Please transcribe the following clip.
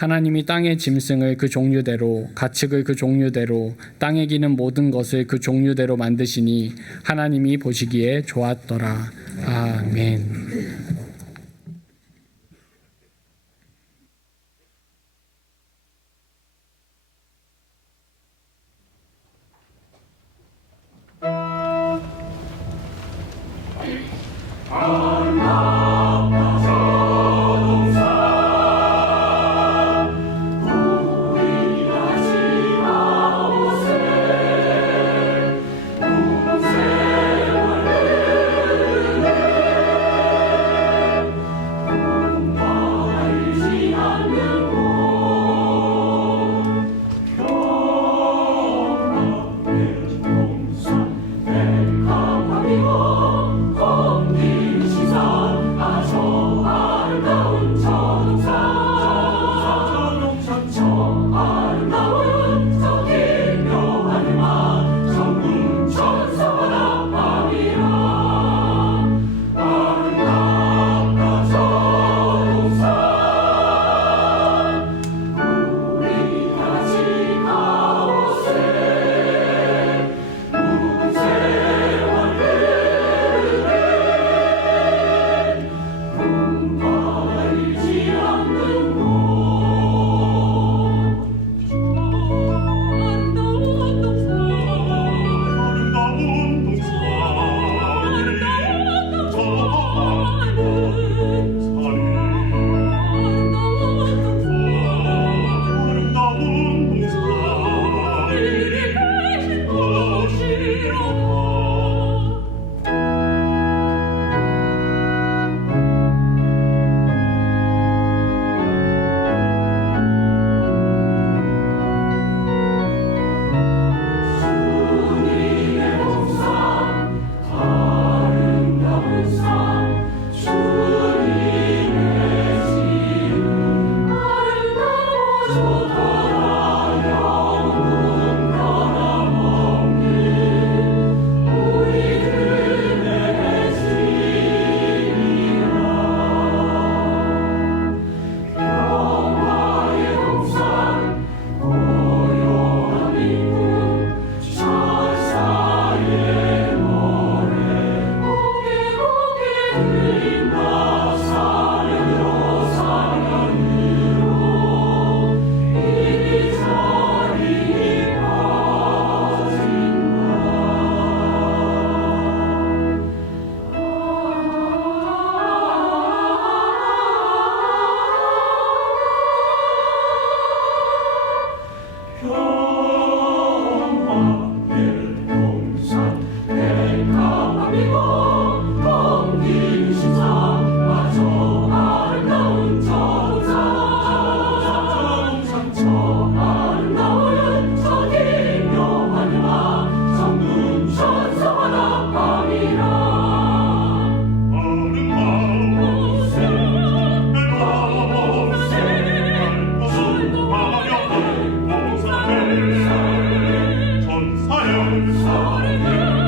하나님이 땅의 짐승을 그 종류대로 가축을 그 종류대로 땅에 기는 모든 것을 그 종류대로 만드시니 하나님이 보시기에 좋았더라. 아멘. Sorry,